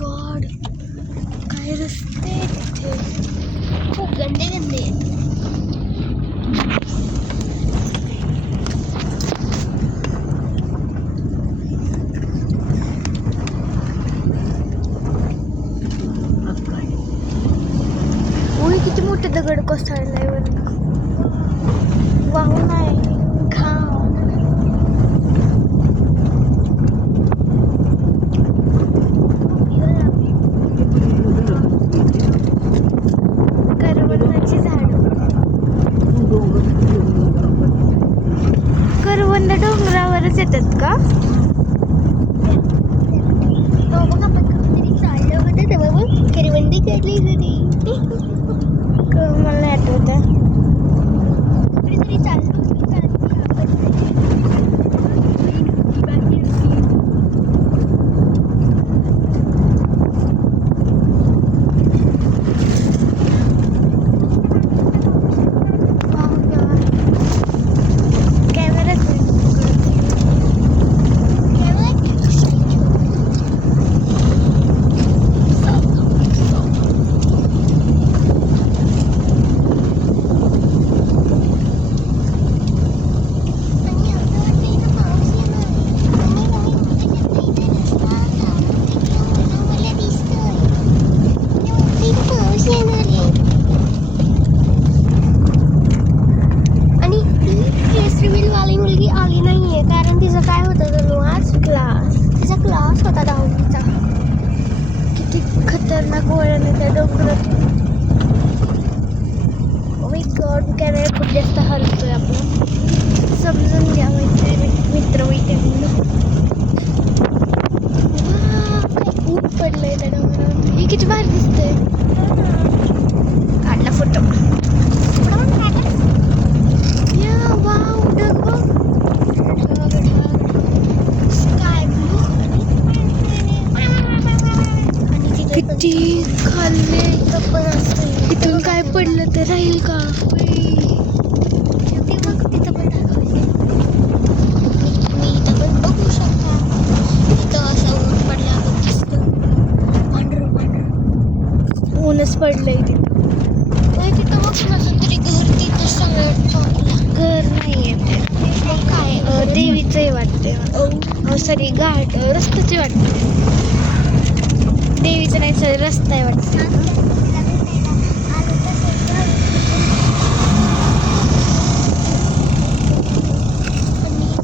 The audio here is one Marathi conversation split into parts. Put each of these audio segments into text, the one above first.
गॉड, काय रस्ते तिथे खूप गंदे गंदे आहेत. किती मोठे दगड कोसळलाय वरनं. वाहून आहे घाव. करवंदाची झाड. करवंद डोंगरावरच येतात का? बघा आपण कधीतरी चाललं होतं तेव्हा मग करवंदी काढली घरी. मला आठवत कुठेतरी चाललो खतरनाक वळण आहे त्या डोंगरात. कॅमेरा खूप जास्त हलतोय आपला. समजून घ्या मित्र मैत्रिणींना. काय ऊन पडलंय त्या डोंगरावर. हे किती भारी दिसतंय. काढला फोटो. या वाव, ढग स्काय ब्लू. किती खाल्ले इथून काय पडलं तर राहील का? तिथं पण मी इथं पण बघू शकता. तिथं असं ऊन पडल्यावर दिसतं. पांढरं पांढरं ऊनच पडलंय तिथं. तिथं बघ नसं तरी घर तिथं सगळं घर नाही आहे. काय देवीचं आहे वाटते. सॉरी घाट रस्त्याचे वाटते. देवीचं नाही सर रस्ता आहे वाटतं.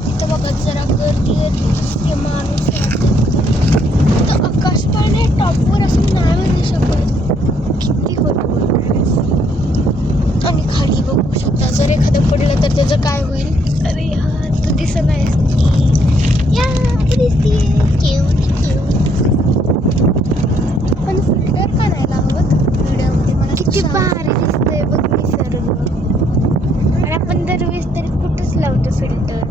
तिथं बघा जरा गर्दी दिसते. माणूस तर आकाशपाळी आहे टॉपवर असं नाही म्हणू शकत. किती बरोबर. आणि खाली बघू शकता जर एखादं पडलं तर त्याचं काय होईल. अरे यार तू दिसत नाहीस या दिसते. पण फिल्टर का नाही लावत व्हिडिओमध्ये. मला किती भारी दिसतंय बघ निसर्ग. आणि आपण दरवेळेस तरी कुठंच लावतो फिल्टर.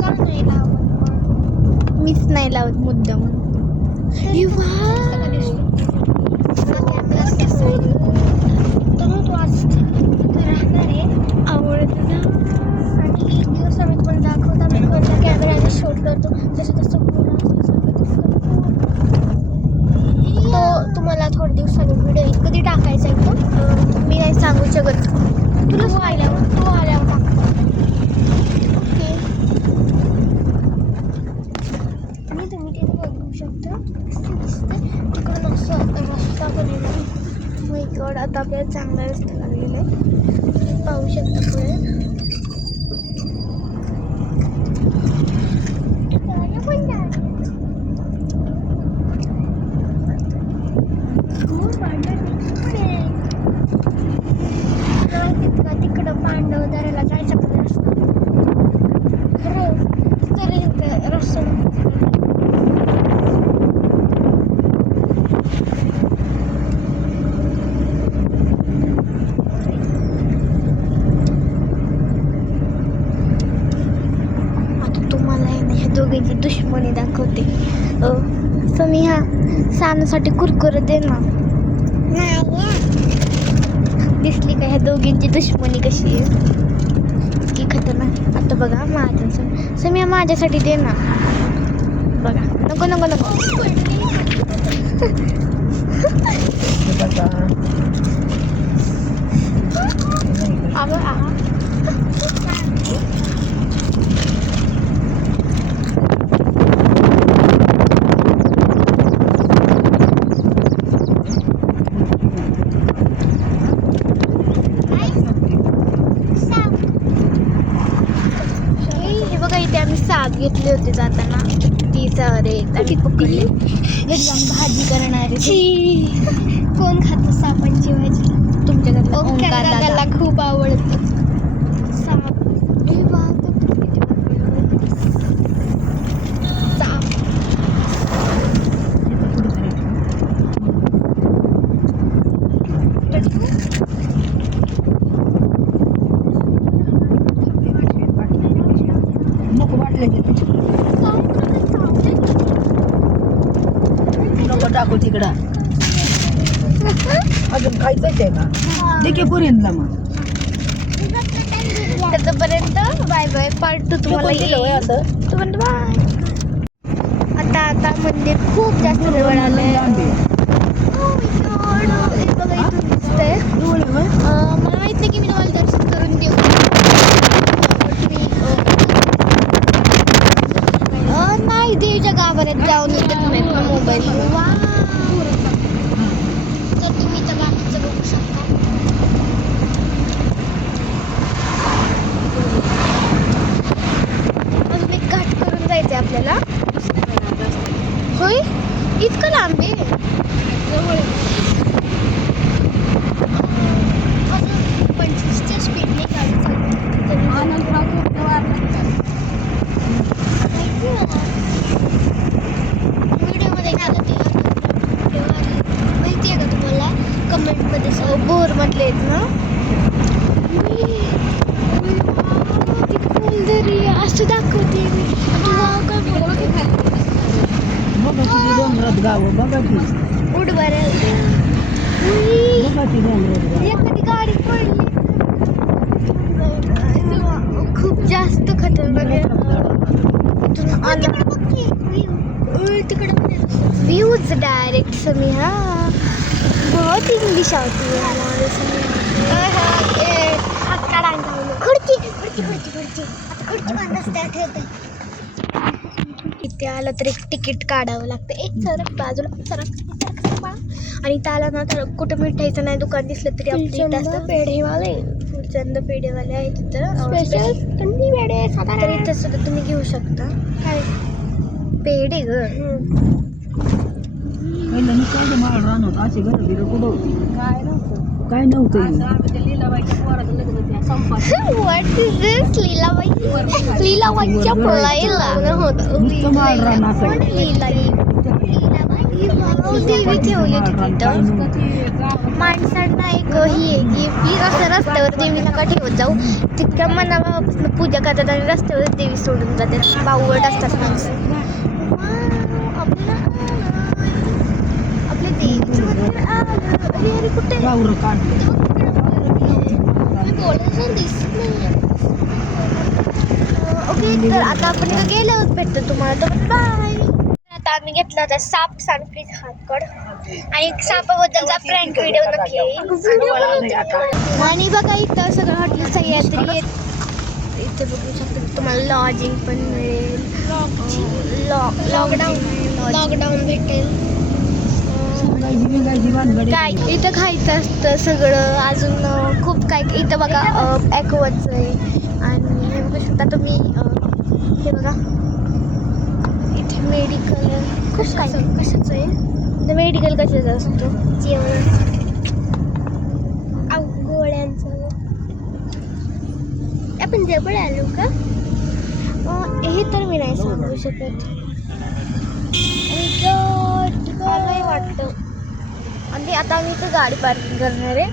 का नाही लावत? मीच नाही लावत मुद्दाम. राहणार आहे आवडत ना. आणि एक दिवस आम्ही तुम्हाला दाखवता. मी कोणत्या कॅमेराने शूट करतो जसं तसं तो तुम्हाला थोड्या दिवसांनी व्हिडिओ कधी टाकायचा आहे तो मी नाही सांगू शकत. तुला आल्यावर टाकतो. ओके. आणि तुम्ही तिथे बघू शकता तिकडून असं रस्ता बनलेला आहे. माय गॉड, आता आपल्याला चांगला रस्ता लागलेला आहे. पाहू शकता पुढे. तिकडं पांडवदाराला जायचं का रस्ता. खरं तर रस्ता आता तुम्हाला आहे ना ह्या दोघींची दुश्मनी दाखवते. तुम्ही ह्या सानूसाठी कुरकुरे दे ना. दिसली का ह्या दोघींची दुश्मनी कशी आहे की खतरनाक. आता बघा माझ्या समिया माझ्यासाठी दे ना. बघा नको नको नको. हे बघा इथे आम्ही साप घेतले होते जाताना. ती सारे पकडले. घरी जाऊन भाजी करणारे. कोण खातं सापांची भाजी? तुमच्याकडे ओंकारला खूप आवडतं साप. टाकू तिकडं अजून खायचंच आहे का? देखील पुरीला मग तोपर्यंत बाय बाय. पार्ट 2 तुम्हाला येईल. तोपर्यंत बाय. आता मंदिर खूप जास्त जवळ आलंय. बघा इथून दिसतंय. मला माहित नाही की मी तुम्हाला दर्शन करून देऊ. नाही देवीच्या गाभाऱ्यात जाऊन येत नाहीत ना मोबाईल. तर तुम्ही त्या बाकीचं बघू शकता. अजून एक घाट करून जायचंय आपल्याला. होय इतकं लांब आहे. जवळ 25च्या स्पीडने गाडी चालते. व्हिडिओमध्ये माहिती आहे का तुम्हाला? कमेंटमध्ये बोर मधले आहेत ना. फुलदरी असं दाखवते मी. उडवाऱ्या एखादी गाडी पडली. खूप जास्त खतरनाक आहे. व्ह्यूज डायरेक्ट समी. हा बहुत इंग्लिश आती है हमारे समी. इथे आलं तर एक तिकीट काढावं लागतं. एक सरक बाजूला सरक आणि त्याला ना तर कुठं मिठाईचं नाही दुकान दिसलं तरी आपली असतं. पेढेवाले फुलचंद पेढेवाले आहेत तिथं. स्पेशल थंडी पेढे तर इथं सुद्धा तुम्ही घेऊ शकता. काय पेढे ग. काय नव्हतं. व्हॉट इज दिस? लीलाबाईच्या पळायला होतं. देवी ठेवली होती तिथं. माणसांना एक ही आहे की प्लीज असं रस्त्यावर देवीला का ठेवत जाऊ. तितक्या मनापासून पूजा करतात आणि रस्त्यावर देवी सोडून जातात. बावळट असतात माणसं. आपल्या देवीचं मंदिर अरे कुठे ओके. तर आता आपण इथं गेल्यावर भेटतो तुम्हाला. तर बाय. आता आम्ही घेतला होता साप सांडकीच हातकड आणि सापाबद्दलचा फ्रँक व्हिडिओ नक्की येईल. आणि बघा इथं सगळं हॉटेल सह्याद्री आहेत. इथे बघू शकता तुम्हाला लॉजिंग पण मिळेल. लॉकडाऊन भेटेल. काय इथं खायचं असतं सगळं. अजून खूप काय इथं बघा ॲक्वाचं आहे. आणि हे बघू शकता तुम्ही. हे बघा इथे मेडिकल खूप काय कशाचं आहे. मेडिकल कशाचं असतं? जेवणासाठी गोळ्यांचं. आपण जवळ आलो का हे तर मी नाही सांगू शकत. काय वाटतं. आणि आता आम्ही इथं गाडी पार्किंग करणार आहे.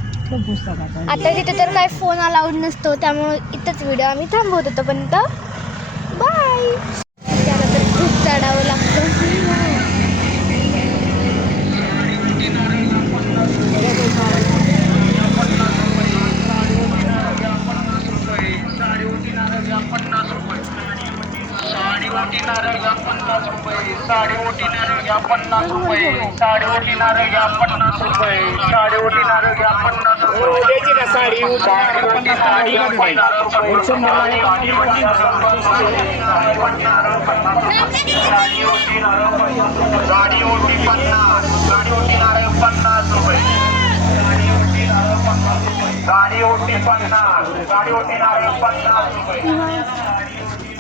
आता तिथे तर काय फोन अलाउड नसतो त्यामुळे इथंच व्हिडिओ आम्ही थांबवत होतो. पण बाय. त्याला तर खूप चढावं लागतं. साडी वाटी नारळ 50 रुपये. साडी ओटी नारळ घ्या 50 रुपये. साडी ओटी नारळ घ्या 50 रुपये. साडी ओटी नारळ घ्या 50 रुपये. द्यायची का साडी उठ साडी ओटी नारळ घ्या 50 रुपये. साडी ओटी नारळ 50 रुपये. साडी ओटी नारळ 50 रुपये. साडी ओटी नारळ 50 रुपये. साडी ओटी 50. साडी ओटी नारळ 50 रुपये. साडी ओटी नारळ 50 रुपये. साडी ओटी 50. साडी ओटी नारळ 50 रुपये.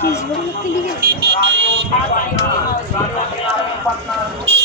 फीस बघ क्लिअर. साडी ओटी 50. साडी ओटी नारळ 50 रुपये.